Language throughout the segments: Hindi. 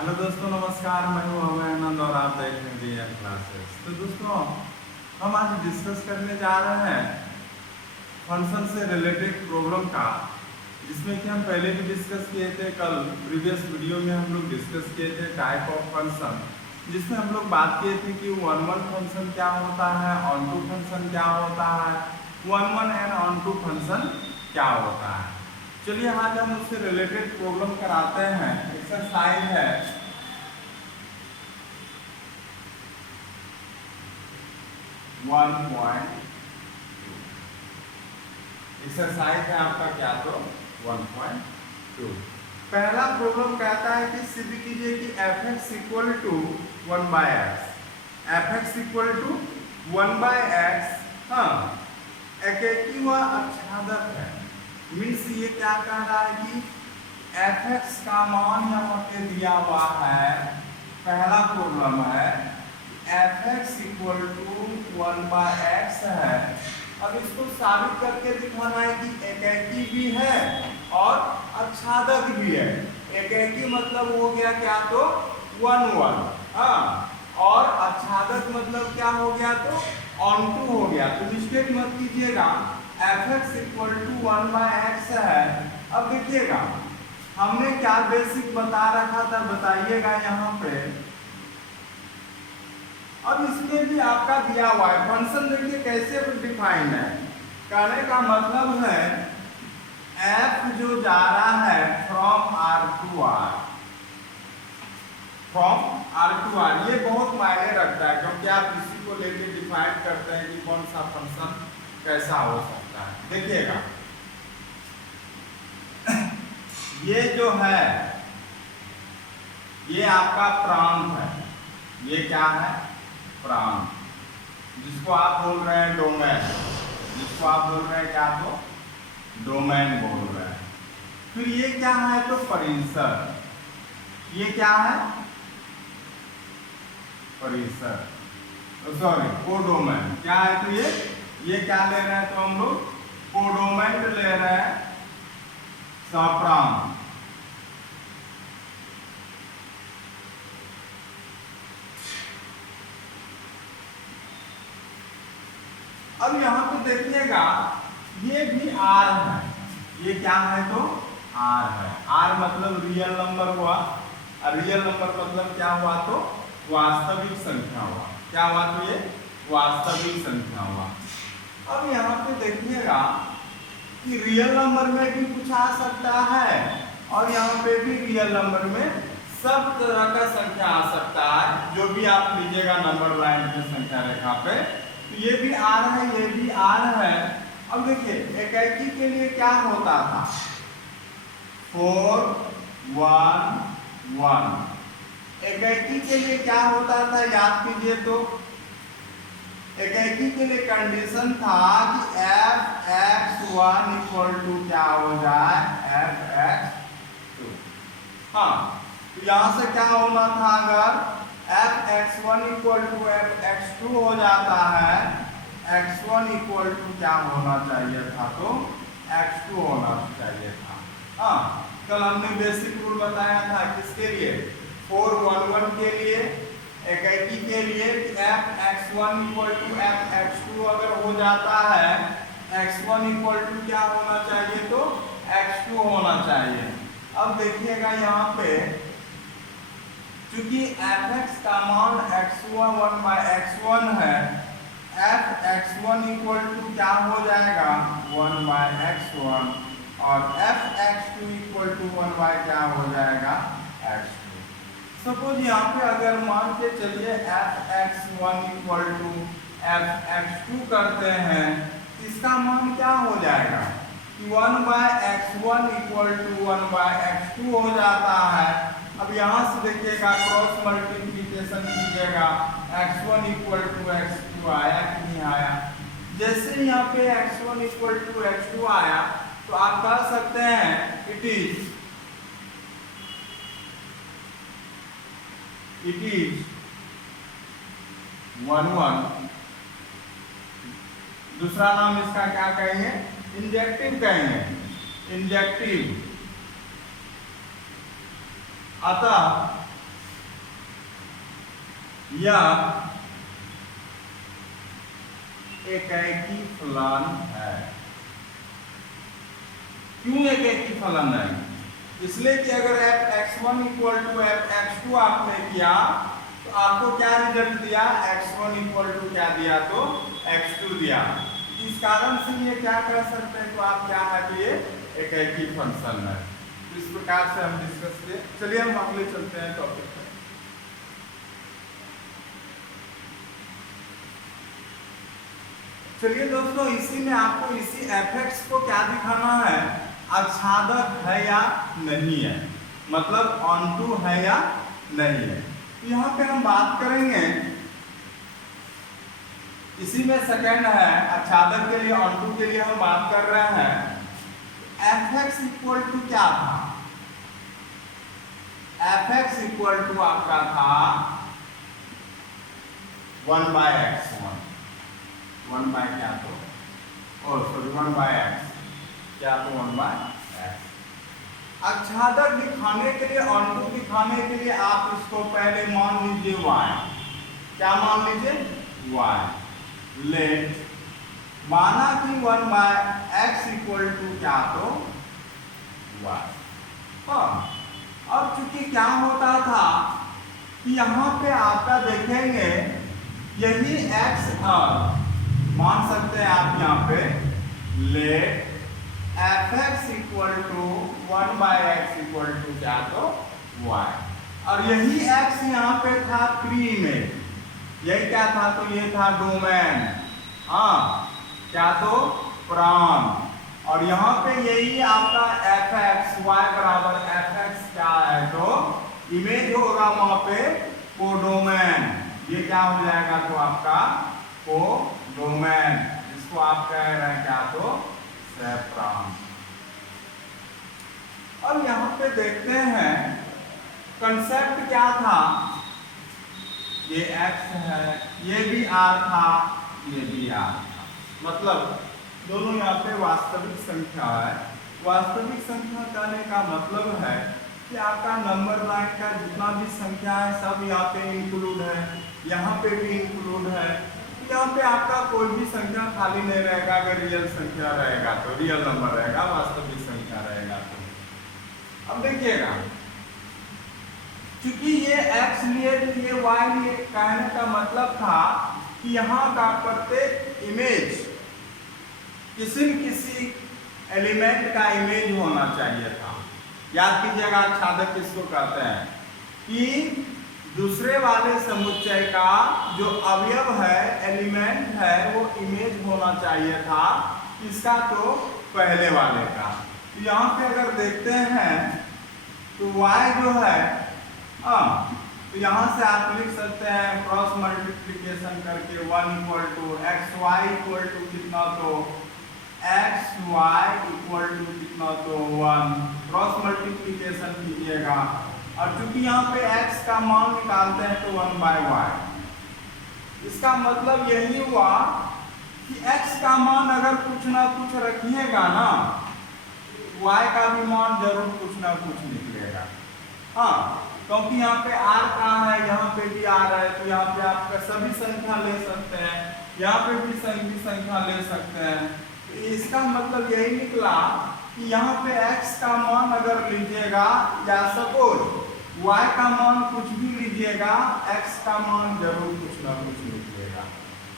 हेलो दोस्तों, नमस्कार। मैं हूं अभय आनंद और आप देख रहे हैं DM क्लासेस। तो दोस्तों, हम आज डिस्कस करने जा रहे हैं फंक्शन से रिलेटेड प्रॉब्लम का, जिसमें कि हम पहले भी डिस्कस किए थे। कल प्रीवियस वीडियो में हम लोग डिस्कस किए थे टाइप ऑफ फंक्शन, जिसमें हम लोग बात किए थे कि वन वन फंक्शन क्या होता है, ऑन टू फंक्शन क्या होता है, one one and onto function क्या होता है। चलिए आज हम उससे रिलेटेड प्रॉब्लम कराते हैं। एक्सरसाइज है 1.2। एक्सरसाइज है आपका क्या, तो 1.2। पहला प्रॉब्लम कहता है कि सिद्ध कीजिए कि f(x) equal to 1/x, f(x) equal to 1/x एकेकी व आच्छादक है। मीन्स ये क्या कह रहा है कि f(x) का मान यहाँ पे दिया हुआ है। पहला प्रॉब्लम है f(x) इक्वल टू 1/x है। अब इसको साबित करके दिखाना है कि एकेकी भी है और आच्छादक भी है। एकेकी मतलब हो गया क्या, तो 1 1, और आच्छादक मतलब क्या हो गया, तो ऑन टू हो गया। तो मिस्टेक मत कीजिएगा, f(x) इक्वल टू 1/x है। अब देखिएगा हमने क्या बेसिक बता रखा था, बताइएगा यहाँ पे। अब इसमें भी आपका दिया हुआ है फंक्शन, देखिए कैसे डिफाइन है। कहने का मतलब है f जो जा रहा है from R to R, from R to R, ये बहुत मायने रखता है, क्योंकि आप इसी को लेके डिफाइन करते हैं कि कौन सा फंक्शन कैसा हो सकता है। देखिएगा ये जो है ये आपका प्रांत है। ये क्या है, प्रांत, जिसको आप बोल रहे हैं डोमेन, जिसको आप बोल रहे हैं क्या, तो डोमेन बोल रहे हैं। फिर ये क्या है, तो परिसर। ये क्या है, परिसर, सॉरी कोडोमेन। क्या है, तो ये क्या ले रहे हैं, तो हम लोग कोडोमेन ले रहे हैं, सप्रांत। अब यहाँ पे देखिएगा ये भी R है। ये क्या है, तो R है। R मतलब रियल नंबर हुआ, और रियल नंबर मतलब क्या हुआ, तो वास्तविक संख्या हुआ। क्या हुआ, तो ये वास्तविक संख्या हुआ। अब यहाँ पे देखिएगा कि रियल नंबर में भी कुछ आ सकता है, और यहाँ पे भी रियल नंबर में सब तरह का संख्या आ सकता है, जो भी आप लीजिएगा नंबर लाइन पे, संख्या रेखा पे। तो ये भी R है, ये भी R है। अब देखिए एकेकी के लिए क्या होता था, 4 1 1। एकेकी के लिए क्या होता था, याद कीजिए तो। एकेकी के लिए कंडीशन था कि f(x1) इक्वल टू क्या हो जाए, f(x2). तो यहाँ से क्या होना था, अगर f(x1) इक्वल टू f(x2) हो जाता है, x1 इक्वल टू क्या होना चाहिए था, तो x2 होना चाहिए था। कल हमने बेसिक रूल बताया था किसके लिए, 4 1 1 के लिए, एकेकी के लिए। f(x1) इक्वल टू f(x2) अगर हो जाता है, x1 इक्वल टू क्या होना चाहिए, तो x2 होना चाहिए। अब देखिएगा यहाँ पे चूंकि f(x) का मान x1 1/x1 है, f(x1) इक्वल टू क्या हो जाएगा, 1/x1, और f(x2) इक्वल टू 1 क्या हो जाएगा, x2। सपोज यहाँ पे अगर मान के चलिए f(x1) इक्वल टू f(x2) करते हैं, इसका मान क्या हो जाएगा, 1/x1 इक्वल टू 1/x2 हो जाता है। अब यहाँ से देखिएगा क्रॉस मल्टीप्लिकेशन कीजिएगा, x1 इक्वल टू x2 आया कि नहीं आया। जैसे यहाँ पे x1 इक्वल टू x2 आया, तो आप कह सकते हैं इट इज 1 1। दूसरा नाम इसका क्या कहेंगे, इंजेक्टिव कहेंगे, इंजेक्टिव। अतः यह एकेकी फलन है। क्यों एकेकी फलन है? इसलिए कि अगर f(x1) = f(x2) आपने किया तो आपको क्या रिजल्ट दिया? x1 क्या दिया? तो x2 दिया। इस कारण से ये क्या कह सकते हैं? तो आप क्या है कि ये एकेकी फंक्शन है। इस प्रकार से हम डिस्कस किए। चलिए हम अगले चलते हैं टॉपिक पर। चलिए दोस्तों, इसी में आपको इसी f(x) को क्या दिखाना है? आच्छादक है या नहीं है, मतलब ऑनटू है या नहीं है। तो यहाँ पे हम बात करेंगे, इसी में सेकंड है आच्छादक के लिए, ऑनटू के लिए हम बात कर रहे हैं। f(x) = क्या था? f(x) = आपका था 1/x1, 1 क्या तो 1/x, क्या तो 1/x। आच्छादक दिखाने के लिए, ऑनटू दिखाने के लिए आप इसको पहले मान लीजिए y। क्या मान लीजिए? y। लेट माना कि 1/x = क्या तो y। हाँ, अब चूंकि क्या होता था कि यहाँ पे आपका देखेंगे यही x मान सकते हैं आप यहाँ पे, लेट f(x) = 1/x = क्या तो y। और यही x यहाँ पे था प्री इमेज, यही क्या था? तो ये था डोमेन, हाँ क्या तो प्राण। और यहाँ पे यही आपका f(x) y = f(x) क्या है? तो इमेज होगा वहां पे कोडोमेन। ये क्या हो जाएगा? तो आपका कोडोमेन, जिसको आप कह रहे हैं क्या तो सेप्राम। अब यहाँ पे देखते हैं कंसेप्ट क्या था। ये x है, ये भी r था, ये भी r था, मतलब दोनों यहाँ पे वास्तविक संख्या है। वास्तविक संख्या कहने का मतलब है कि आपका नंबर लाइन का जितना भी संख्या है सब यहाँ पे इंक्लूड है, यहाँ पे भी इंक्लूड है। यहाँ पे आपका कोई भी संख्या खाली नहीं रहेगा। अगर रियल संख्या रहेगा तो रियल नंबर रहेगा, वास्तविक संख्या रहेगा तो। अब देखिएगा, चूंकि ये x लिए तो ये y लिए, कहने का मतलब था कि यहाँ का प्रत्येक इमेज किसी न किसी एलिमेंट का इमेज होना चाहिए था। याद कीजिएगा, आच्छादक किसको कहते हैं? कि दूसरे वाले समुच्चय का जो अवयव है, एलिमेंट है, वो इमेज होना चाहिए था इसका तो पहले वाले का। तो यहाँ पे अगर देखते हैं तो y जो है, तो यहाँ से आप लिख सकते हैं क्रॉस मल्टीप्लिकेशन करके 1 = xy = कितना तो xy = कितना तो 1, क्रॉस मल्टीप्लिकेशन कीजिएगा। और चूंकि यहाँ पे x का मान निकालते हैं तो 1/y। इसका मतलब यही हुआ कि x का मान अगर कुछ ना कुछ रखिएगा ना, y का भी मान जरूर कुछ ना कुछ निकलेगा। हाँ, क्योंकि यहाँ पे r कहाँ है? यहाँ पे भी r है, तो यहाँ पे आप सभी संख्या ले सकते हैं, यहाँ पे भी सभी संख्या ले सकते हैं। तो इसका मतलब यही निकला कि यहाँ पे x का मान अगर लीजिएगा, या सपोज y का मान कुछ भी लीजिएगा, x का मान जरूर कुछ ना कुछ निकलेगा।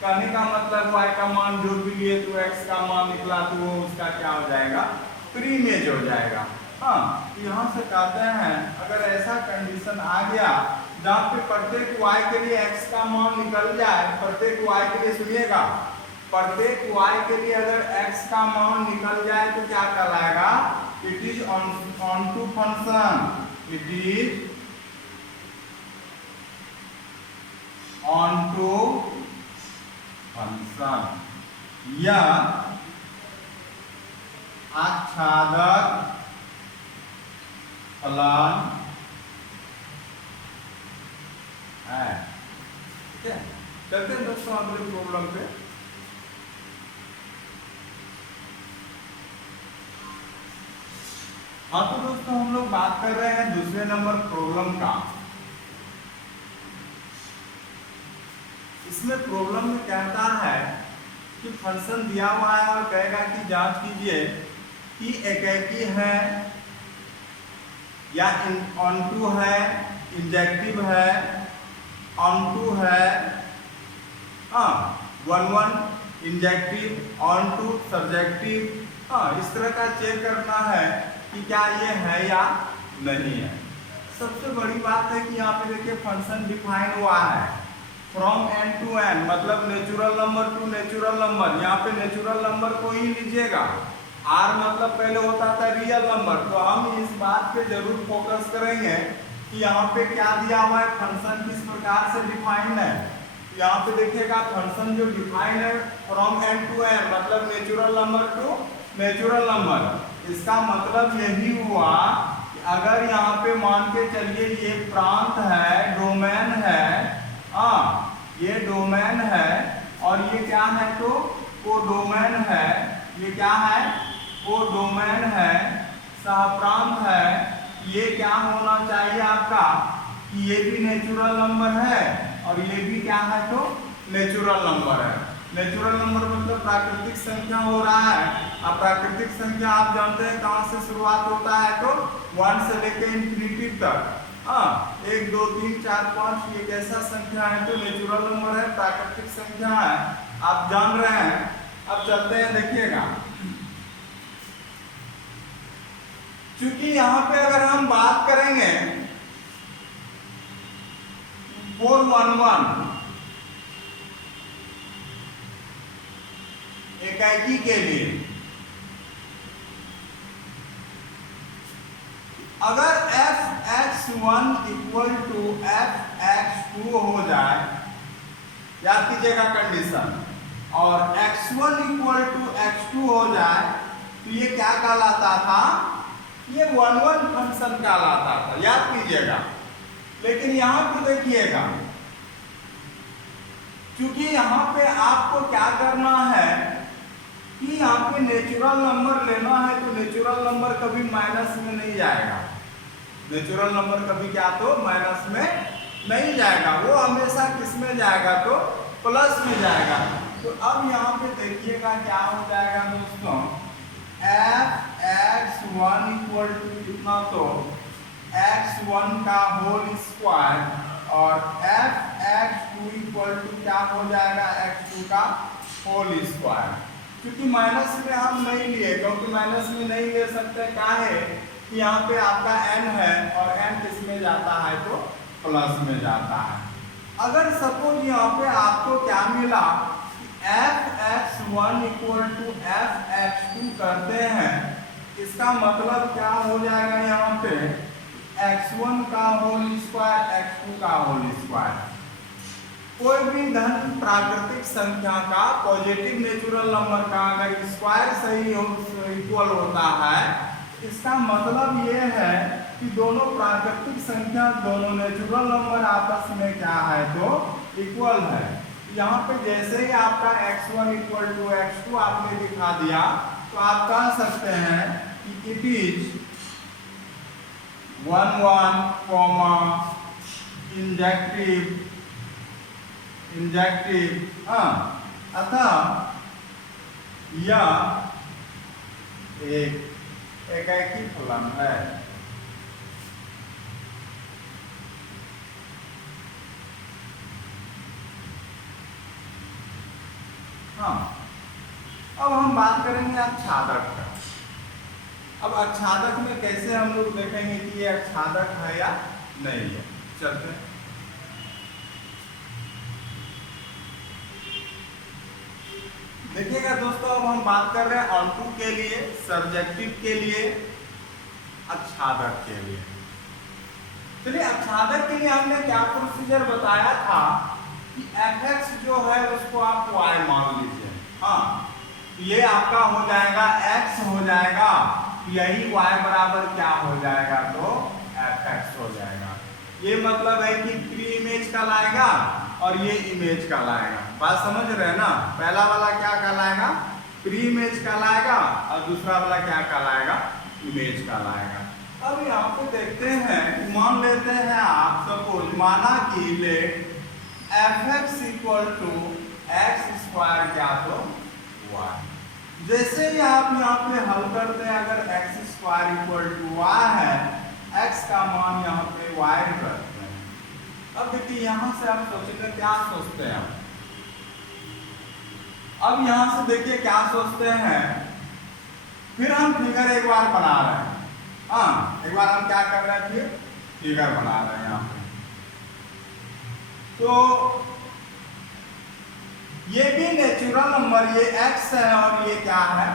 कहने का मतलब y का मान जो भी लिए तो x का मान निकला तो वो उसका क्या हो जाएगा? प्री इमेज हो जाएगा। हाँ, यहाँ से कहते हैं अगर ऐसा कंडीशन आ गया जहाँ पे प्रत्येक y के लिए x का मान निकल जाए, प्रत्येक y के लिए सुनिएगा, प्रत्येक y के लिए अगर x का मान निकल जाए तो क्या कहलाएगा? It is onto function, it is onto function, या आच्छादक फलन है। ठीक है, चलते हैं दोस्तों अगले प्रॉब्लम पे। हाँ तो दोस्तों हम लोग बात कर रहे हैं दूसरे नंबर प्रॉब्लम का। इसमें प्रॉब्लम में कहता है कि फंक्शन दिया हुआ है और कहेगा कि जांच कीजिए कि एकेकी है या ऑनटू है, इंजेक्टिव है, ऑनटू है, हाँ 1 इंजेक्टिव, ऑनटू सब्जेक्टिव, हाँ इस तरह का चेक करना है कि क्या ये है या नहीं है। सबसे बड़ी बात है कि यहाँ पे देखिए फंक्शन डिफाइन हुआ है फ्रॉम n टू n, मतलब natural number two natural number. यहाँ पे नेचुरल नंबर को ही लीजिएगा, r मतलब पहले होता था रियल नंबर। तो हम इस बात पे जरूर फोकस करेंगे कि यहाँ पे क्या दिया हुआ है, फंक्शन किस प्रकार से डिफाइन है। यहाँ पे देखिएगा फंक्शन जो डिफाइन है फ्रॉम n टू n, मतलब natural number two natural number. इसका मतलब यही हुआ कि अगर यहाँ पे मान के चलिए ये प्रांत है, डोमेन है, ये डोमेन है और ये क्या है तो कोडोमेन है, ये क्या है कोडोमेन है, सहप्रांत है। ये क्या होना चाहिए आपका कि ये भी नेचुरल नंबर है और ये भी क्या है तो नेचुरल नंबर है। नेचुरल नंबर मतलब प्राकृतिक संख्या हो रहा है। अब प्राकृतिक संख्या आप जानते हैं कहाँ से शुरुआत होता है तो 1 से लेकर इंफिनिटी तक। 1 2 3 4 5 ये कैसा संख्या है तो नेचुरल नंबर है, प्राकृतिक संख्या है, आप जान रहे हैं। अब चलते हैं, देखिएगा क्योंकि यहाँ पे अगर हम बात करेंगे 411 एकाकी के लिए, अगर fx1 इक्वल टू fx2 हो जाए, याद कीजिएगा कंडीशन, और x1 इक्वल टू x2 हो जाए तो ये क्या कहलाता था, ये 1 फंक्शन कहलाता था, याद कीजिएगा। लेकिन यहाँ पे देखिएगा क्योंकि यहाँ पे आपको क्या करना है कि यहाँ पे नेचुरल नंबर लेना है तो नेचुरल नंबर कभी माइनस में नहीं जाएगा। नेचुरल नंबर कभी क्या तो माइनस में नहीं जाएगा, वो हमेशा किस में जाएगा तो प्लस में जाएगा। तो अब यहाँ पे देखिएगा क्या हो जाएगा दोस्तों, fx1 इक्वल टू कितना तो x1 का होल स्क्वायर और fx2 इक्वल टू क्या हो जाएगा x2 का होल स्क्वायर। क्योंकि माइनस में हम नहीं लिए, क्योंकि माइनस में नहीं ले सकते, क्या है कि यहाँ पे आपका n है और n किस में जाता है तो प्लस में जाता है। अगर सपोज यहाँ पे आपको क्या मिला fx1 इक्वल टू fx2 करते हैं, इसका मतलब क्या हो जाएगा यहाँ पे x1 का होल स्क्वायर x2 का होल स्क्वायर। कोई भी धन प्राकृतिक संख्या का पॉजिटिव नेचुरल नंबर का अगर स्क्वायर सही हो इक्वल होता है, इसका मतलब ये है कि दोनों प्राकृतिक संख्या, दोनों नेचुरल नंबर आपस में क्या है तो इक्वल है। यहाँ पे जैसे ही आपका x1 इक्वल टू x2 आपने दिखा दिया तो आप कह सकते हैं कि इट इज 1 1 इंजेक्टिव अतः यह एक एकाकी फलन है। अब हम बात करेंगे आच्छादक का। अब आच्छादक में कैसे हम लोग देखेंगे कि ये आच्छादक है या नहीं है, चलते हैं। देखिएगा दोस्तों, अब हम बात कर रहे हैं ऑनटू के लिए, सब्जेक्टिव के लिए, आच्छादक के लिए। चलिए आच्छादक के लिए हमने क्या प्रोसीजर बताया था कि fx जो है उसको आप y मान लीजिए। ये आपका हो जाएगा x हो जाएगा, यही y बराबर क्या हो जाएगा तो fx हो जाएगा। ये मतलब है कि प्री इमेज कहलाएगा और ये इमेज कहलाएगा। बात समझ रहे हैं ना, पहला वाला क्या कहलाएगा प्री इमेज कहलाएगा और दूसरा वाला क्या कहलाएगा इमेज कहलाएगा। अब यहाँ पे देखते हैं, मान लेते हैं आप सपोज, माना कि let F X equal to X square क्या तो वाई। जैसे ही आप यहाँ पे हल करते हैं, अगर X square equal to Y है, एक्स का मान यहाँ पे वाई रखते हैं। अब देखिए यहाँ से आप सोचते हैं, क्या सोचते हैं आप? अब यहाँ से देखिए क्या सोचते हैं, फिर हम फिगर एक बार बना रहे हैं। हाँ, एक बार हम क्या कर रहे हैं, फिगर बना रहे हैं यहाँ पे। तो ये भी नेचुरल नंबर, ये x है और ये क्या है,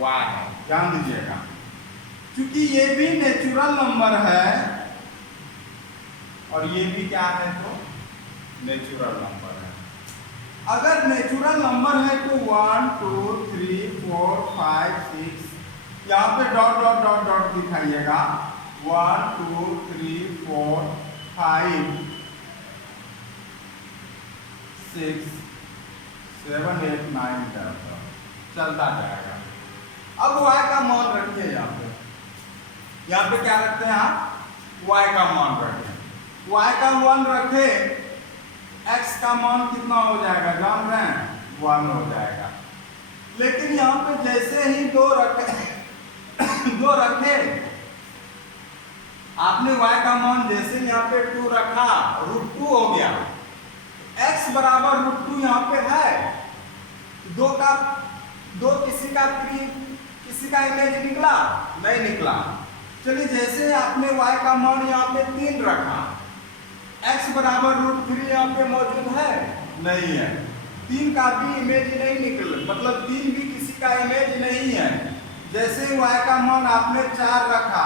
y है। ध्यान दीजिएगा, क्योंकि ये भी नेचुरल नंबर है और ये भी क्या है, तो नेचुरल नंबर है। अगर नेचुरल नंबर है तो 1 2 3 4 5 6, यहाँ पे डॉट डॉट डॉट डॉट दिखाइएगा। 1 2 3 4 5 6 7 8 9 10 चलता जाएगा। अब y का मान रखिए यहाँ पे। यहाँ पे क्या रखते हैं आप, y का मान रखें। y का 1 रखे, x का मान कितना हो जाएगा जान रहे हैं, 1 हो जाएगा। लेकिन यहाँ पे जैसे ही 2 रखे दो रखे, आपने y का मान जैसे यहाँ पे 2 रखा, √2 हो गया। x बराबर √2 यहाँ पे है, दो किसी का इमेज निकला नहीं निकला। चलिए, जैसे आपने y का मान यहाँ पे 3 रखा, x बराबर √3 यहाँ पे मौजूद है नहीं है, 3 का भी इमेज नहीं निकल, मतलब 3 भी किसी का इमेज नहीं है। जैसे y का मान आपने 4 रखा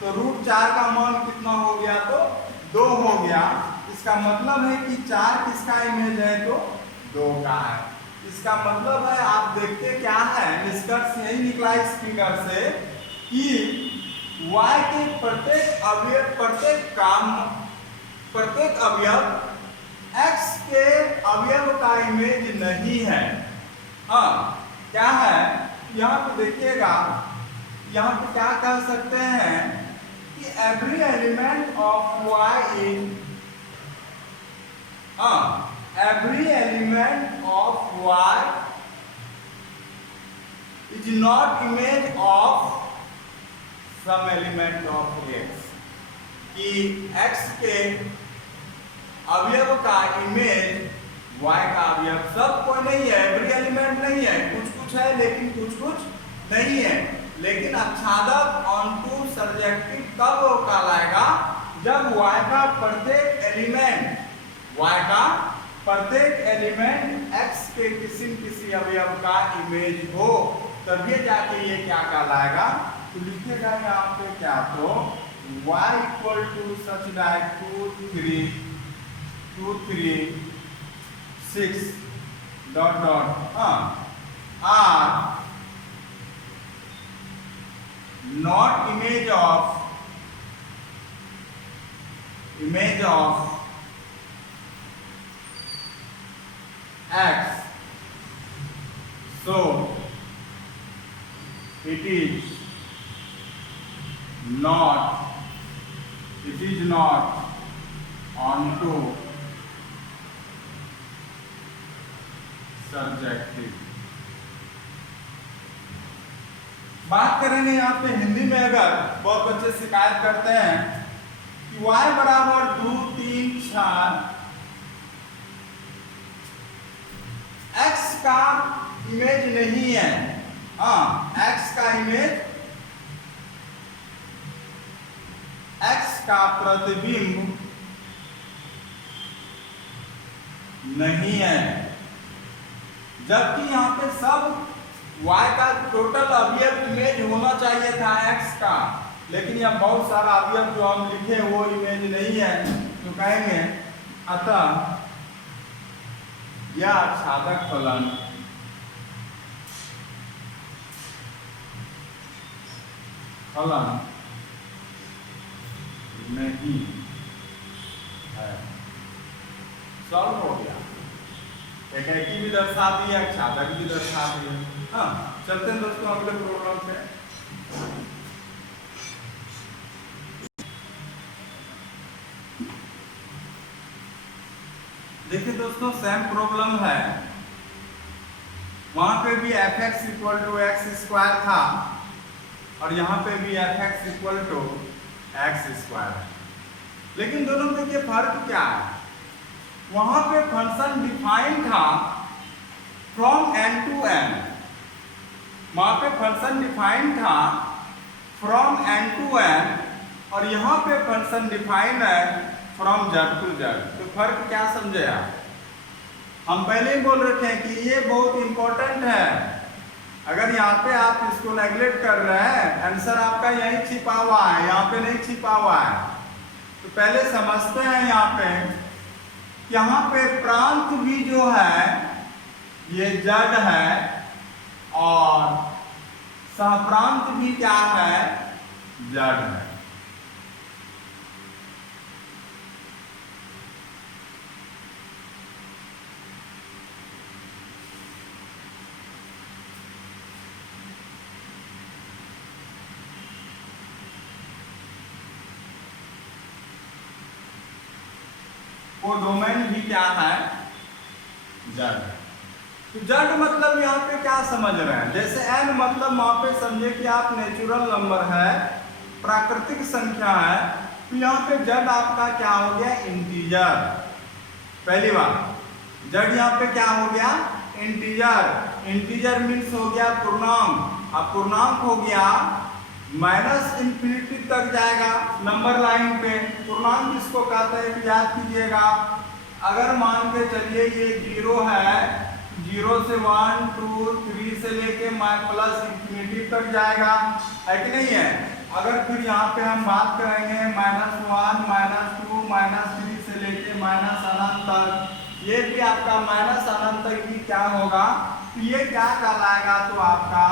तो √4 का मान कितना हो गया, तो 2 हो गया। इसका मतलब है कि 4 किसका इमेज है, तो 2 का है। इसका मतलब है, आप देखते क्या है, निष्कर्ष यही निकला इस फिगर से कि y के प्रत्येक अवयव x के अवयव का इमेज नहीं है। हाँ, क्या है, यहाँ पे देखिएगा, यहाँ पे क्या कह सकते हैं कि every element of y in every element of y is not image of some element of x, कि x के अवयव का इमेज y का अवयव सब कोई नहीं है, एवरी एलिमेंट नहीं है, कुछ है लेकिन कुछ नहीं है। लेकिन आच्छादक ऑनटू सब्जेक्टिव कब कहलाएगा, जब y का प्रत्येक एलिमेंट x के किसी अवयव का इमेज हो, तभी जाके ये क्या कहलाएगा। तो लिखिएगा यहाँ पे क्या, तो y equal to such that 2 3 6 dot dot are not image of x, so it is not onto subjective। बात करेंगे यहाँ पे हिंदी में, अगर बहुत बच्चे शिकायत करते हैं कि y बराबर 2 3 4, x का इमेज नहीं है। x का इमेज, x का प्रतिबिंब नहीं है, जबकि यहाँ पे सब y का टोटल अवयव इमेज होना चाहिए था x का, लेकिन यह बहुत सारा अवयव जो हम लिखे वो इमेज नहीं है। तो कहेंगे अतः यह आच्छादक फलन नहीं है। सॉल्व हो गया, एकाकी भी दर्शा दी है, आच्छादक भी दर्शा दी है। हाँ, चलते हैं दोस्तों अगले प्रोग्राम पे। देखिए दोस्तों सेम प्रॉब्लम है, वहां पे भी F X equal to X square था और यहाँ पे भी F X equal to X square है, लेकिन दोनों में देखिए फर्क क्या है। वहां पे फंक्शन डिफाइन था फ्रॉम एन टू एन, वहां पे फंक्शन डिफाइन था फ्रॉम एन टू एन, और यहाँ पे फंक्शन डिफाइन है फ्रॉम जेड टू जेड। तो फर्क क्या समझे आप? हम पहले ही बोल रहे थे कि ये बहुत इंपॉर्टेंट है, अगर यहाँ पे आप इसको नेग्लेक्ट कर रहे हैं, आंसर आपका यही छिपा हुआ है, यहाँ पे नहीं छिपा हुआ है। तो पहले समझते हैं यहाँ पे प्रांत भी जो है ये जड़ है और सहप्रांत भी क्या है, जड़ है। वो डोमेन भी क्या है, जड़। तो जड़ मतलब यहाँ पे क्या समझ रहे हैं, जैसे n मतलब वहां पे समझे कि आप नेचुरल नंबर है, प्राकृतिक संख्या है, तो यहाँ पे जड़ आपका क्या हो गया, इंटीजर। पहली बात जड़ यहाँ पे क्या हो गया, इंटीजर। इंटीजर मीन्स हो गया पूर्णांक, अब पूर्णांक हो गया माइनस इंफिनिटी तक जाएगा नंबर लाइन पे। पूर्णांक किसको कहते हैं तो याद कीजिएगा, अगर मान के चलिए ये 0 है, 0 से 1 2 3 से लेके प्लस इंफिनिटी तक जाएगा, है कि नहीं है। अगर फिर यहाँ पे हम बात करेंगे -1 -2 -3 से लेके माइनस अनंत तक, ये भी आपका माइनस अनंत तक भी क्या होगा, तो ये क्या कहलाएगा, तो आपका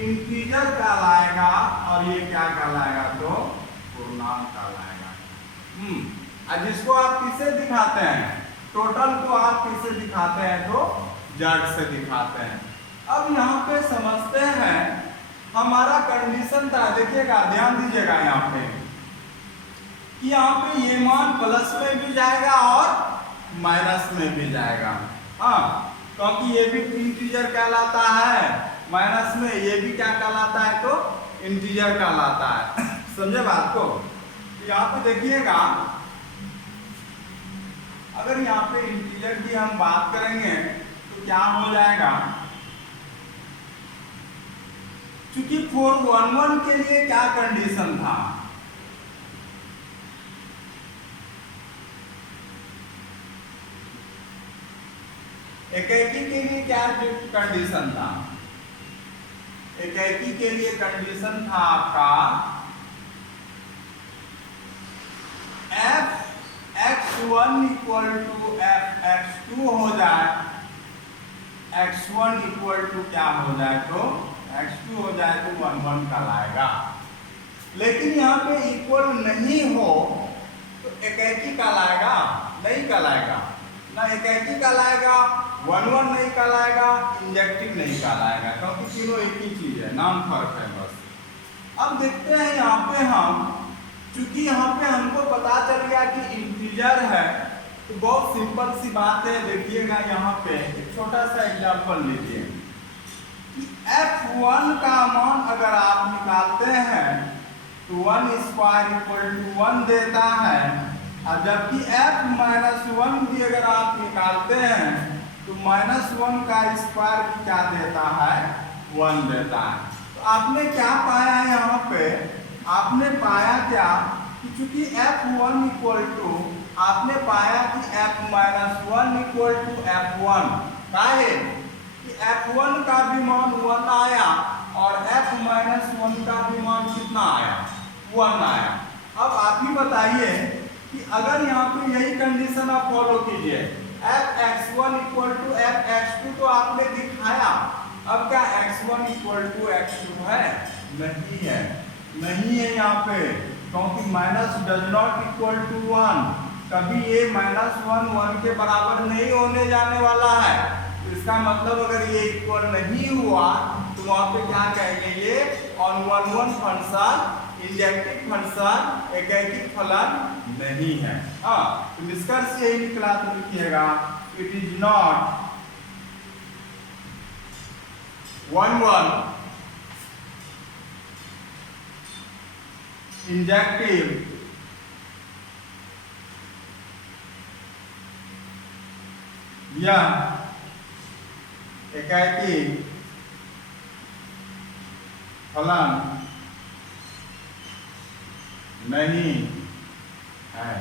इंटीजर कहलाएगा, और ये क्या कहलाएगा, तो पूर्णांक कहलाएगा। जिसको आप किससे दिखाते हैं, टोटल को आप किससे दिखाते हैं, तो जड़ से दिखाते हैं। अब यहाँ पे समझते हैं हमारा कंडीशन था, देखिएगा ध्यान दीजिएगा यहाँ पे कि यहाँ पे ये मान प्लस में भी जाएगा और माइनस में भी जाएगा, हाँ, क्योंकि ये भी इंटीजर कहलाता है, माइनस में ये भी क्या कहलाता है, तो इंटीजर कहलाता है। समझे बात को। यहाँ पे देखिएगा अगर यहाँ पे इंटीजर की हम बात करेंगे तो क्या हो जाएगा, क्योंकि 411 के लिए क्या कंडीशन था, इक्याकी के लिए क्या कंडीशन था, इक्याकी के लिए कंडीशन था आपका f(x1) इक्वल टू f(x2) हो जाए, x1 इक्वल टू क्या हो जाए, तो x2 हो जाए, तो 11 कहलाएगा। लेकिन यहाँ पे इक्वल नहीं हो तो इक्याकी कहलाएगा, नहीं कहलाएगा, ना इक्याकी कहलाएगा, 11 नहीं कहलाएगा, इंजेक्टिव नहीं कहलाएगा, क्योंकि तीनों एक ही चीज है, नाम फर्क है बस। अब देखते हैं यहाँ पे हम, चूंकि यहाँ पे हमको पता चल गया कि इंटीजर है, तो बहुत सिंपल सी बात है, देखिएगा यहाँ पे एक छोटा सा एग्जांपल लीजिए कि f1 का मान अगर आप निकालते हैं तो 1² इक्वल टू 1 देता है, और जबकि f-1 भी अगर आप निकालते हैं तो -1 का स्क्वायर भी क्या देता है, 1 देता है। तो आपने क्या पाया है यहाँ पे, आपने पाया क्या कि चूंकि f1 इक्वल टू, आपने पाया कि f-1 इक्वल टू f1, काहे कि f1 का भी मान 1 आया और f-1 का भी मान कितना आया, 1 आया। अब आप ही बताइए कि अगर यहाँ पे यही कंडीशन आप फॉलो कीजिए, f(x1) इक्वल टू f(x2) तो आपने दिखाया, अब क्या x1 इक्वल टू x2 है, नहीं है, नहीं है यहाँ पे, क्योंकि minus does not equal to 1, कभी ये -1 1 के बराबर नहीं होने जाने वाला है। तो इसका मतलब अगर ये इक्वल नहीं हुआ तो वहां पे क्या कहेंगे, ये ऑन 1 1 फंक्शन इंजेक्टिव फंक्शन एकैकिक फलन नहीं है। हाँ, तो निष्कर्ष यही निकला, तो लिखिएगा it is not one injective या एकैकिक फलन नहीं है।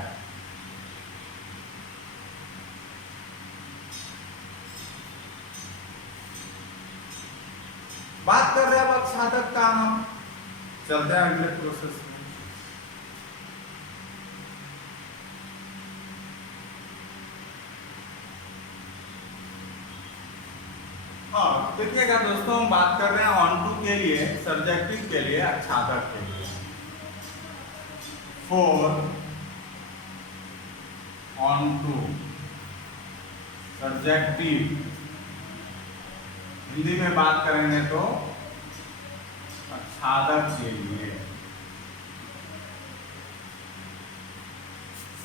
बात कर रहे हैं अब अक्षादक का, हम चलते हैं अगले प्रोसेस में। हाँ, देखिएगा दोस्तों, हम बात कर रहे हैं ऑन टू के लिए, सब्जेक्टिव के लिए, अक्षादक के लिए। For onto surjective, Hindi में बात करेंगे तो अक्षादक के लिए।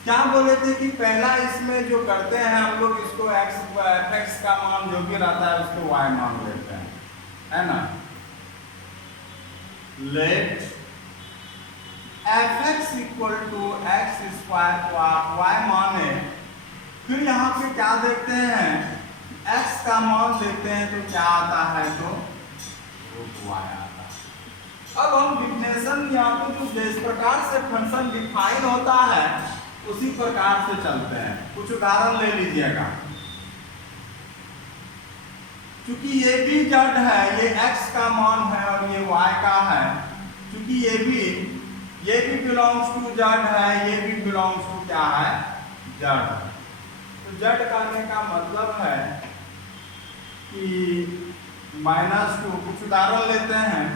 क्या बोले थे कि पहला इसमें जो करते हैं हम लोग, इसको fx का मान जो भी रहता है उसको y मान लेते हैं, है ना। Let fx equal to X square को आप y माने, फिर यहाँ पे क्या देखते हैं, x का मान देखते हैं तो क्या आता है, तो y आता है। अब हम डिफिनेशन यहाँ पे जो जिस प्रकार से फंक्शन डिफाइन होता है उसी प्रकार से चलते हैं। कुछ उदाहरण ले लीजिएगा। क्योंकि ये भी जड़ है, ये x का मान है और ये y का है, क्योंकि ये भी बिलोंग्स टू जड़ है, ये भी बिलोंग्स टू क्या है, जड़। तो जड़ करने का मतलब है कि -2, कुछ उदाहरण लेते हैं,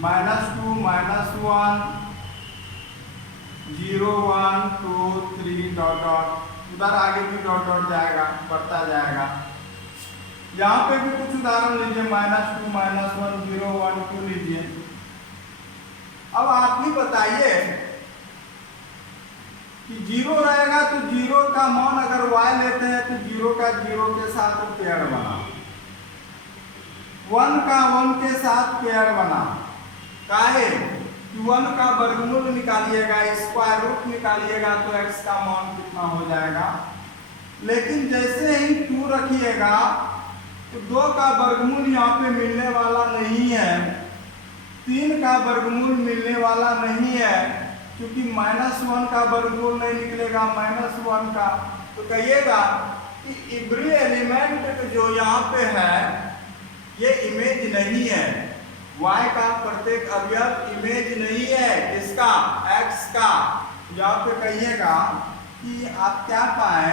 -2, -1, 0, 1, 2, 3 डॉट डॉट, उधर आगे भी डॉट डॉट जाएगा, बढ़ता जाएगा। यहाँ पे भी कुछ उदाहरण लीजिए, -2, -1, 0, 1, 2 लीजिए। अब आप ही बताइए कि 0 रहेगा तो 0 का मान अगर y लेते हैं तो 0 का 0 के साथ पेयर बना, 1 का 1 के साथ पेयर बना। काहे कि 1 का वर्गमूल निकालिएगा, स्क्वायर रूट निकालिएगा तो x का मान कितना हो जाएगा। लेकिन जैसे ही 2 रखिएगा तो 2 का वर्गमूल यहाँ पे मिलने वाला नहीं है, 3 का वर्गमूल मिलने वाला नहीं है, क्योंकि -1 का वर्गमूल नहीं निकलेगा, -1 का। तो कहिएगा कि एवरी एलिमेंट जो यहाँ पे है ये इमेज नहीं है, y का प्रत्येक अवयव इमेज नहीं है, किसका, x का। यहाँ पे कहिएगा कि आप क्या पाए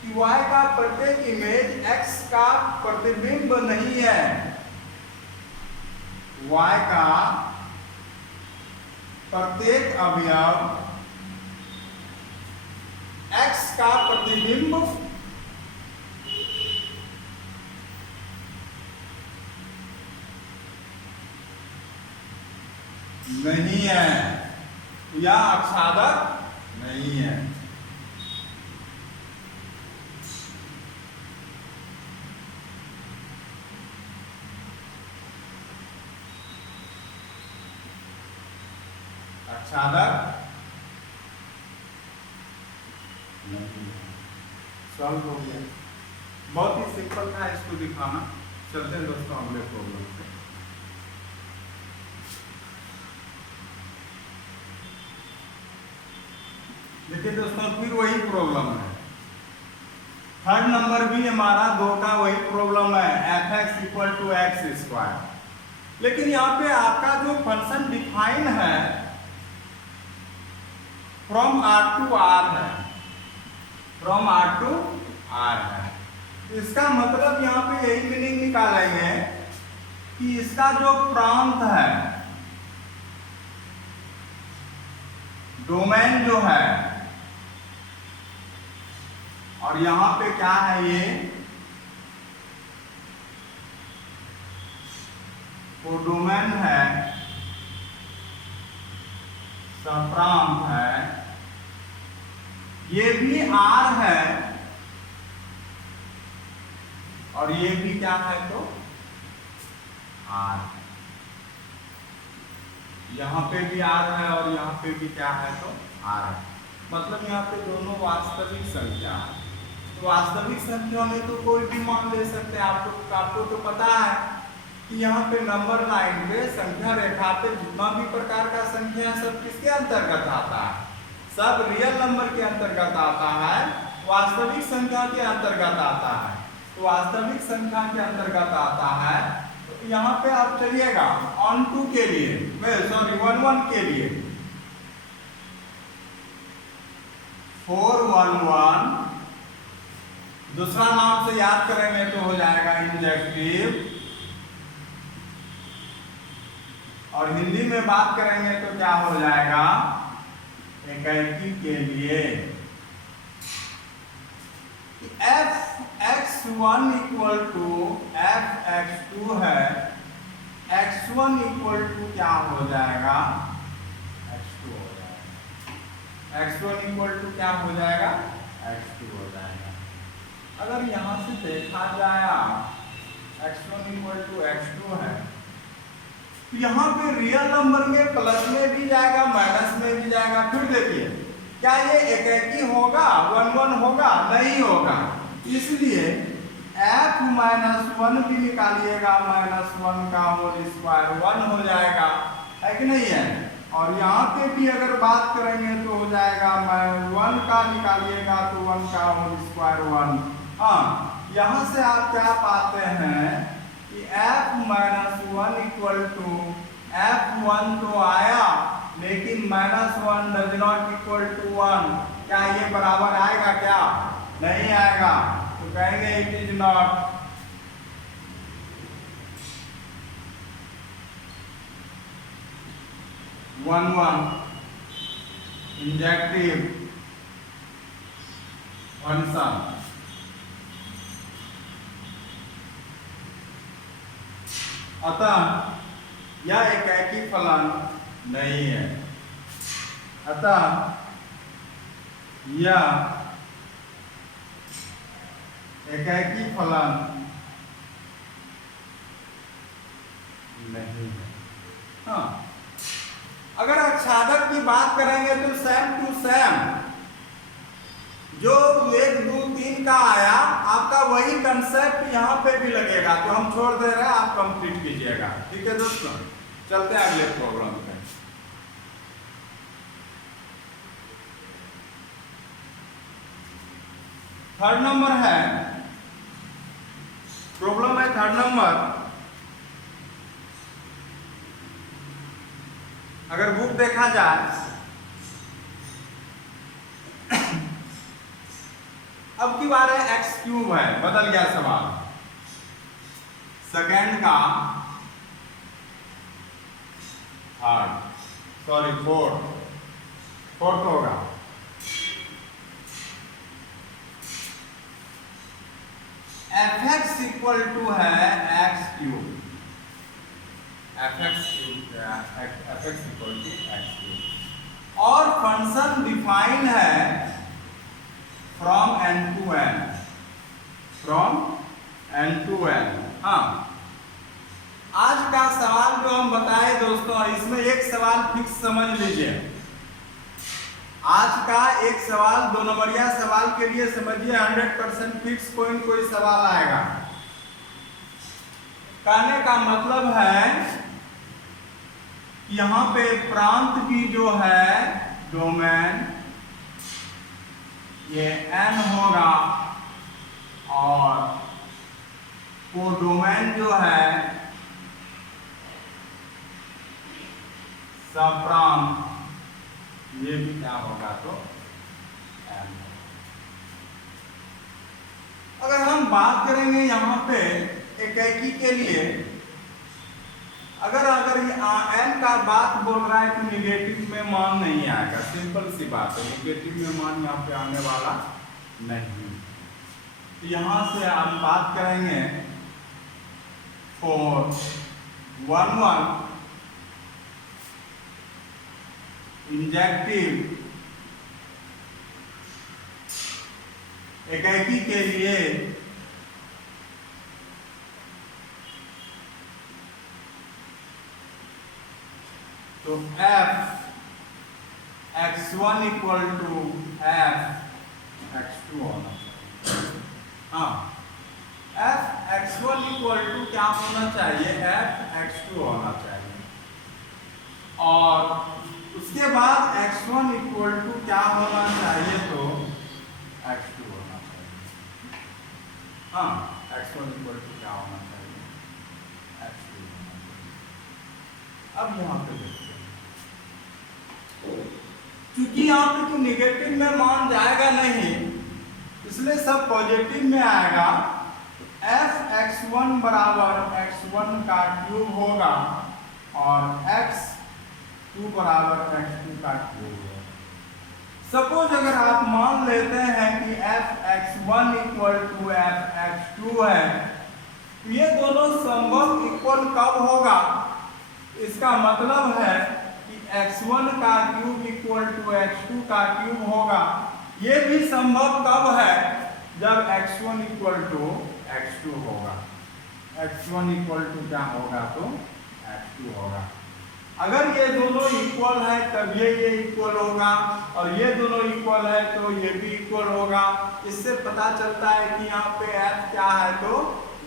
कि y का प्रत्येक इमेज x का प्रतिबिंब नहीं है, y का प्रत्येक अवयव x का प्रतिबिंब नहीं है, या अक्षादक नहीं है। अक्षादक नहीं है। सॉल्व हो गया, बहुत ही सिंपल था इसको दिखाना। चलते हैं दोस्तों अगले प्रॉब्लम पे। देखिए दोस्तों, फिर वही प्रॉब्लम है, थर्ड नंबर भी हमारा 2 का वही प्रॉब्लम है, fx equal to X square. लेकिन यहाँ पे आपका जो फंक्शन डिफाइन है फ्रॉम R टू R है, फ्रॉम R टू R है। इसका मतलब यहाँ पे यही मीनिंग निकालेंगे कि इसका जो प्रांत है, डोमेन जो है, और यहां पे क्या है, ये कोडोमेन है, सप्रांत है, ये भी आर है और ये भी क्या है तो आर, यहां पे भी आर है और यहां पे भी क्या है तो आर है, मतलब यहाँ पे दोनों वास्तविक संख्या है। तो वास्तविक संख्या में तो कोई भी मान ले सकते हैं। आपको तो पता है कि यहाँ पे नंबर लाइन पे संख्या रेखा पे जितना भी प्रकार का संख्या है सब किसके अंतर्गत आता है, सब रियल नंबर के अंतर्गत आता है, वास्तविक संख्या के अंतर्गत आता है। तो वास्तविक संख्या के अंतर्गत आता है। तो यहाँ पे आप चलिएगा ऑन टू के लिए, सॉरी 1 के लिए 411, दूसरा नाम से याद करेंगे तो हो जाएगा इंजेक्टिव, और हिंदी में बात करेंगे तो क्या हो जाएगा एकैकी के लिए fx1 इक्वल टू fx2 है, x1 इक्वल टू क्या हो जाएगा x2 हो जाएगा, x1 इक्वल टू क्या हो जाएगा x2 हो जाएगा। अगर यहां से देखा जाए x1 इक्वल टू x2 है तो यहाँ पे रियल नंबर में प्लस में भी जाएगा माइनस में भी जाएगा। फिर देखिए क्या ये एकैकी होगा 1 होगा, नहीं होगा, इसलिए f-1 भी निकालिएगा, -1 का होल स्क्वायर 1 हो जाएगा, है कि नहीं है। और यहाँ पे भी अगर बात करेंगे तो हो जाएगा 1 का निकालिएगा तो 1 का होल स्क्वायर 1। हाँ, यहाँ से आप क्या पाते हैं कि f-1 इक्वल टू f1 तो आया लेकिन -1 डज नॉट इक्वल टू 1, क्या ये बराबर आएगा, क्या नहीं आएगा, तो कहेंगे it is not one injective function. अतः यह एकैकी फलन नहीं है, अतः यह एकैकी फलन नहीं है। हाँ, अगर आच्छादक की बात करेंगे तो सेम टू सेम जो 1 2 3 का आया आपका वही कंसेप्ट यहाँ पे भी लगेगा, तो हम छोड़ दे रहे हैं, आप कंप्लीट कीजिएगा। ठीक है दोस्तों, चलते हैं अगले प्रॉब्लम पे। थर्ड नंबर है, प्रॉब्लम है थर्ड नंबर। अगर बुक देखा जाए अब की बार है x³ है, बदल गया सवाल, सेकेंड का थर्ड, सॉरी फोर्थ होगा। fx इक्वल टू है x³ इक्वल टू x³ और फंक्शन डिफाइन है फ्रॉम n to n। हाँ, आज का सवाल जो हम बताए दोस्तों, इसमें एक सवाल फिक्स समझ लीजिए। आज का एक सवाल 2 नंबरिया सवाल के लिए समझिए 100% फिक्स कोई सवाल आएगा। कहने का मतलब है यहाँ पे प्रांत भी जो है डोमेन ये n होगा और कोडोमेन जो है सप्रांत ये भी क्या होगा तो n। अगर हम बात करेंगे यहाँ पे एकैकी के लिए, अगर n का बात बोल रहा है तो निगेटिव में मान नहीं आएगा, सिंपल सी बात है, निगेटिव में मान यहाँ पे आने वाला नहीं। तो यहाँ से हम बात करेंगे 4 1 1 इंजेक्टिव इकाई के लिए तो f x1 equal to f x2 होना चाहिए। हाँ, f x1 इक्वल टू क्या होना चाहिए? f x2 होना चाहिए। और उसके बाद x1 इक्वल टू क्या होना चाहिए? तो x2 होना चाहिए। हाँ, x1 इक्वल टू क्या होना चाहिए? x2 होना चाहिए। अब यहाँ पे देखते हैं, क्योंकि यहाँ पे तो निगेटिव में मान जाएगा नहीं, इसलिए सब पॉजिटिव में आएगा। f x1 बराबर x1 का क्यूब होगा और x2 बराबर x2 का क्यूब होगा। सपोज अगर आप मान लेते हैं कि f x1 equal to f x2 है, तो ये दोनों संभव इक्वल कब होगा? इसका मतलब है कि x1 का क्यूब इक्वल टू x2 का क्यूब होगा। ये भी संभव कब है? जब x1 इक्वल टू x2 होगा। x1 इक्वल टू क्या होगा? तो x2 होगा। अगर ये दोनों इक्वल है तब ये इक्वल होगा, और ये दोनों इक्वल है तो ये भी इक्वल होगा। इससे पता चलता है कि यहाँ पे f क्या है? तो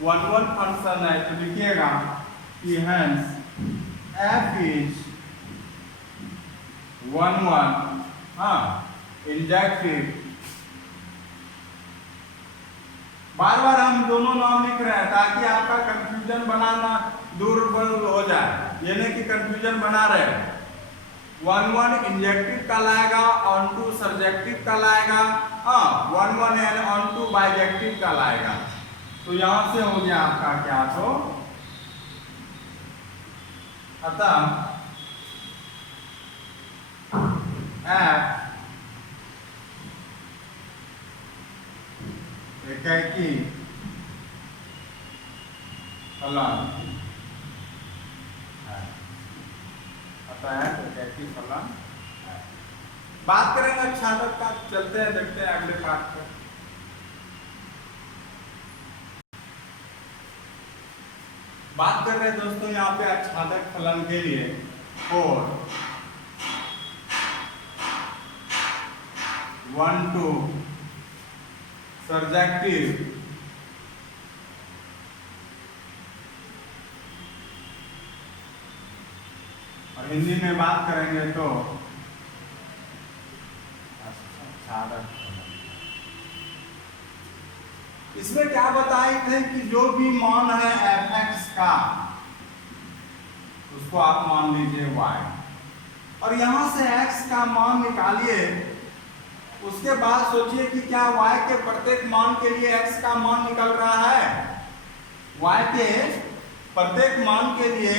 1 1 फंक्शन है। तो लिखिएगा कि हेंस f इज 1 1, हाँ, इंजेक्टिव। बार बार हम दोनों नाम लिख रहे हैं ताकि आपका कंफ्यूजन बनाना दूर हो जाए, ये नहीं कि कंफ्यूजन बना रहे हैं। 1 1 इंजेक्टिव कहलाएगा, ऑन टू सब्जेक्टिव कहलाएगा, हाँ, 1 1 एंड ऑन टू बाइजेक्टिव कहलाएगा। तो यहां से हो गया आपका क्या? तो अतः f इकाई फलन है, अतः इकाई फलन है। बात करेंगे अच्छादक का, चलते हैं देखते हैं अगले पाठ पर। बात कर रहे हैं दोस्तों यहाँ पे अच्छादक फलन के लिए, और 1 2 सर्जेक्टिव और हिंदी में बात करेंगे तो अच्छादक फलन। इसमें क्या बताए थे कि जो भी मान है f(x) का, उसको आप मान लीजिए y, और यहां से x का मान निकालिए। उसके बाद सोचिए कि क्या y के प्रत्येक मान के लिए x का मान निकल रहा है? y के प्रत्येक मान के लिए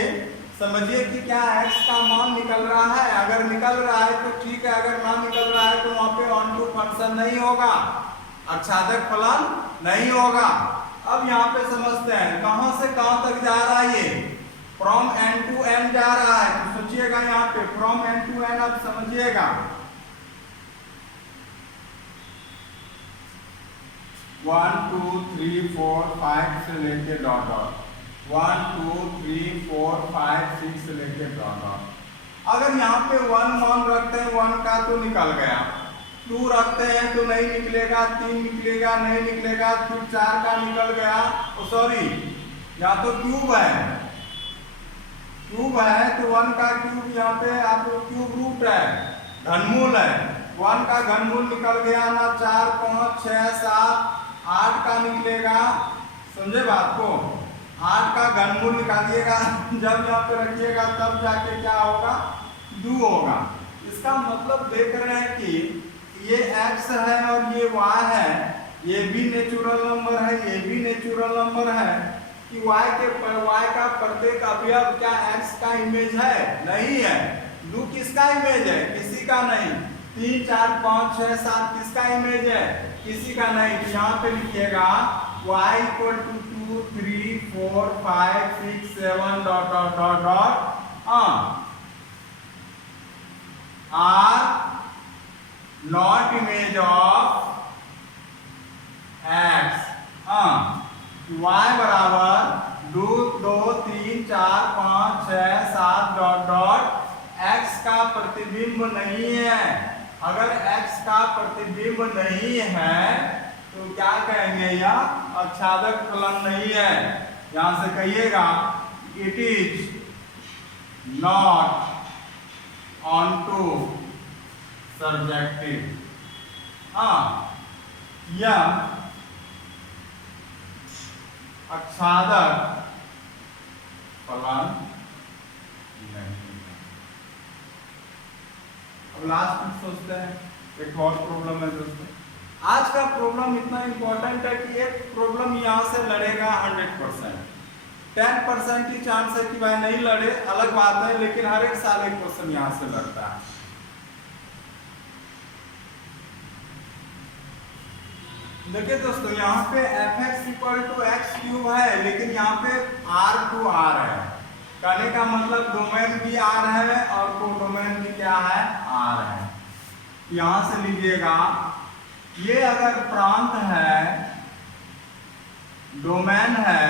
समझिए कि क्या x का मान निकल रहा है। अगर निकल रहा है तो ठीक है, अगर ना निकल रहा है तो वहां पे ऑन टू फंक्शन नहीं होगा, अच्छादक फलन नहीं होगा। अब यहाँ पे समझते हैं कहां से कहां तक जा रहा है। ये फ्रॉम n टू n जा रहा है, तो सोचिएगा यहाँ पे फ्रॉम n टू n। अब समझिएगा 1 2 3 4 5 से लेके डॉट डॉट, 1 2 3 4 5 6 से लेके डॉट डॉट। अगर यहाँ पे 1 मान रखते हैं 1 का तो निकल गया, 2 रखते हैं तो नहीं निकलेगा, 3 निकलेगा नहीं निकलेगा, फिर 4 का निकल गया। सॉरी, यहाँ तो क्यूब है, क्यूब है तो 1 का क्यूब यहाँ पे आपको क्यूब रूट है, घनमूल है। 1 का घनमूल निकल गया ना, 4 5 6 7 8 का निकलेगा। समझे बात को? 8 का घनमूल निकालिएगा, जब यहाँ पे रखिएगा तब जाके क्या होगा? 2 होगा। इसका मतलब देख रहे हैं कि ये x है और ये y है, ये भी नेचुरल नंबर है, ये भी नेचुरल नंबर है, कि y का प्रत्येक अवयव क्या x का इमेज है? नहीं है। 2 किसका इमेज है? किसी का नहीं। 3 4 5 6 7 किसका इमेज है? किसी का नहीं। तो यहाँ पे लिखिएगा y equal to 2 3 4 5 6 7 dot dot dot dot. Are not image of X. y बराबर 2 2 3 4 5 6 7 डॉट डॉट x का प्रतिबिंब नहीं है। अगर x का प्रतिबिंब नहीं है तो क्या कहेंगे, यह आच्छादक फलन नहीं है। यहां से कहिएगा it is not onto subjective. यह आच्छादक फलन नहीं है। अब लास्ट में सोचते हैं एक और प्रॉब्लम है दोस्तों। आज का प्रॉब्लम इतना इंपॉर्टेंट है कि एक प्रॉब्लम यहां से लड़ेगा 100%। 10% की चांस है कि भाई नहीं लड़े, अलग बात है, लेकिन हर एक साल एक क्वेश्चन यहां से लड़ता है। देखिए दोस्तों, यहाँ पे fx = x³ है, लेकिन यहाँ पे R₂R है। कहने का मतलब डोमेन भी R है और कोडोमेन भी क्या है, R है। यहाँ से लीजिएगा, ये अगर प्रांत है, डोमेन है,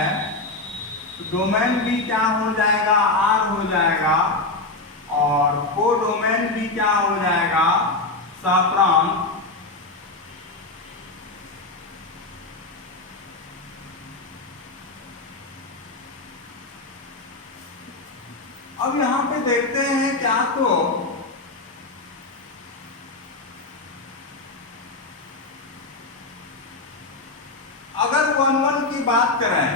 तो डोमेन भी क्या हो जाएगा, R हो जाएगा, और कोडोमेन भी क्या हो जाएगा, सप्रांत। अब यहां पे देखते हैं क्या, तो अगर 1 की बात करें,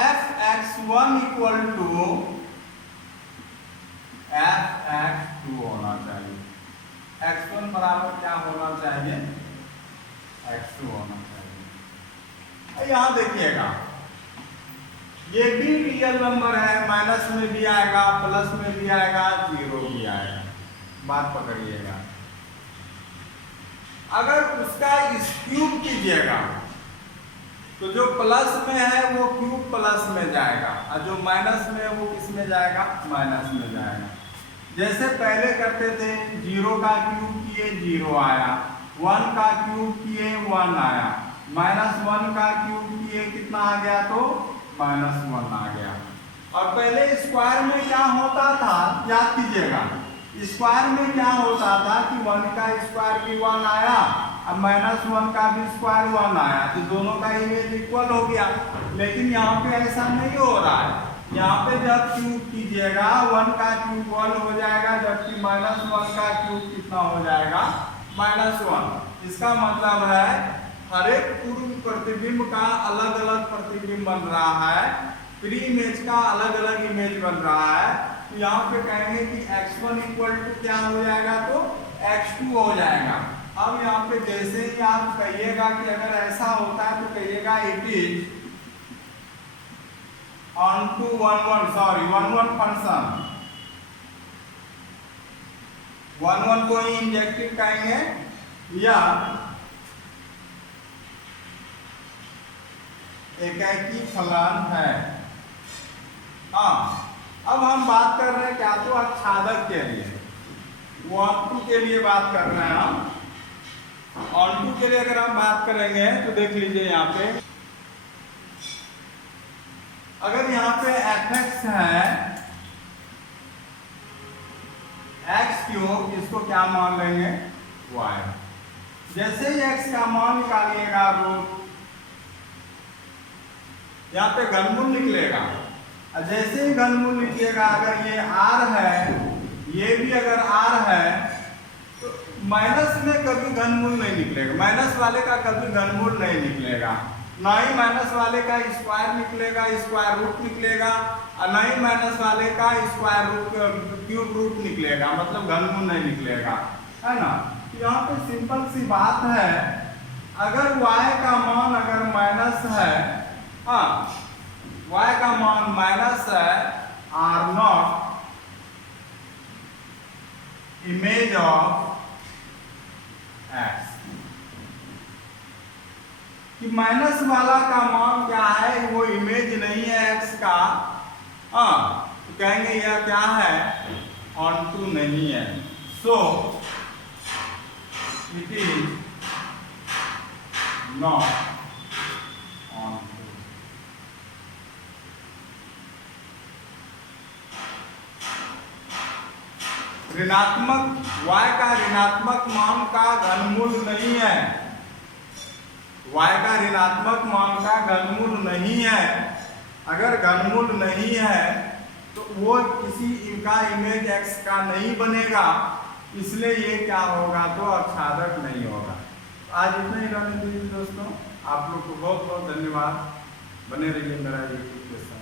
fx1 = fx2 होना चाहिए। x1 बराबर क्या होना चाहिए, x2 होना चाहिए। यहां देखिएगा, ये भी रियल नंबर है, माइनस में भी आएगा, प्लस में भी आएगा, जीरो भी आएगा। बात पकड़िएगा। अगर उसका क्यूब कीजिएगा तो जो प्लस में है वो क्यूब प्लस में जाएगा, और जो माइनस में है वो किस में जाएगा, माइनस में जाएगा। जैसे पहले करते थे, 0 का क्यूब किए 0 आया, 1 का क्यूब किए 1 आया, -1 का क्यूब किए कितना आ गया, तो -1 आ गया। और पहले स्क्वायर में क्या होता था, याद कीजिएगा, स्क्वायर में क्या होता था कि 1 का स्क्वायर भी 1 आया और -1 का भी स्क्वायर 1 आया, तो दोनों का इमेज इक्वल हो गया। लेकिन यहाँ पे ऐसा नहीं हो रहा है। यहाँ पे जब क्यूब कीजिएगा 1 का क्यूब 1 हो जाएगा, जबकि -1 का क्यूब कितना हो जाएगा, -1। इसका मतलब है हर एक पूर्व प्रतिबिंब का अलग अलग प्रतिबिंब बन रहा है, प्री इमेज का अलग अलग इमेज बन रहा है। तो यहाँ पे कहेंगे कि x1 = क्या हो जाएगा, तो x2 हो जाएगा। अब यहाँ पे जैसे ही आप कहिएगा कि अगर ऐसा होता है तो कहिएगा इट इज ऑनटू 11 फंक्शन। 11 को ही इंजेक्टिव कहेंगे, या एकाकी फलन है। अब हम बात कर रहे हैं क्या, तो आच्छादक के लिए, 1-2 के लिए बात कर रहे हैं हम। ऑन 2 के लिए अगर हम बात करेंगे तो देख लीजिए, यहाँ पे अगर यहाँ पे fx है x³, इसको क्या मान लेंगे, y। जैसे ही x का मान निकालिएगा, रूट यहाँ पे घनमूल निकलेगा। जैसे ही घनमूल निकलेगा, अगर ये r है, ये भी अगर r है, तो माइनस में कभी घनमूल नहीं निकलेगा, माइनस वाले का कभी घनमूल नहीं निकलेगा, ना ही माइनस वाले का स्क्वायर निकलेगा, स्क्वायर रूट निकलेगा, और ना ही माइनस वाले का स्क्वायर रूट क्यूब रूट निकलेगा, मतलब घनमूल नहीं निकलेगा, है ना। तो यहाँ पे सिंपल सी बात है, अगर y का मान अगर माइनस है, y का मान माइनस है, R0 इमेज ऑफ x, कि माइनस वाला का मान क्या है, वो इमेज नहीं है x का, तो कहेंगे यह क्या है, ऑनटू नहीं है, So it is not on 2. ऋणात्मक y का ऋणात्मक मान का घनमूल नहीं है, y का ऋणात्मक मान का घनमूल नहीं है। अगर घनमूल नहीं है तो वो किसी का इमेज x का नहीं बनेगा, इसलिए ये क्या होगा, तो आच्छादक नहीं होगा। आज इतना ही रहने दीजिए दोस्तों। आप लोग को बहुत बहुत धन्यवाद। बने रहिए मेरा यूट्यूब के साथ।